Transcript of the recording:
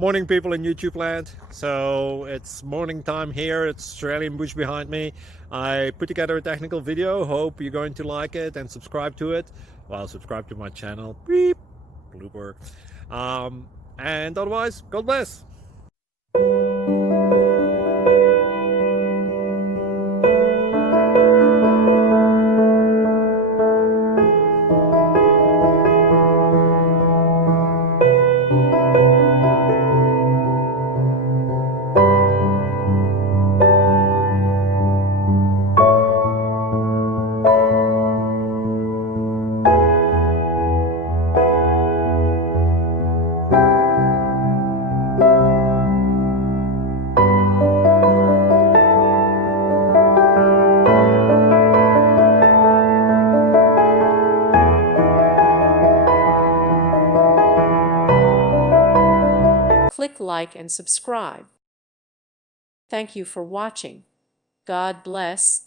Morning, people in YouTube land. So it's morning time here. It's Australian bush behind me. I put together a technical video. Hope you're going to like it and subscribe to it. Well, subscribe to my channel. Beep. Blooper. And otherwise, God bless. Click like and subscribe. Thank you for watching. God bless.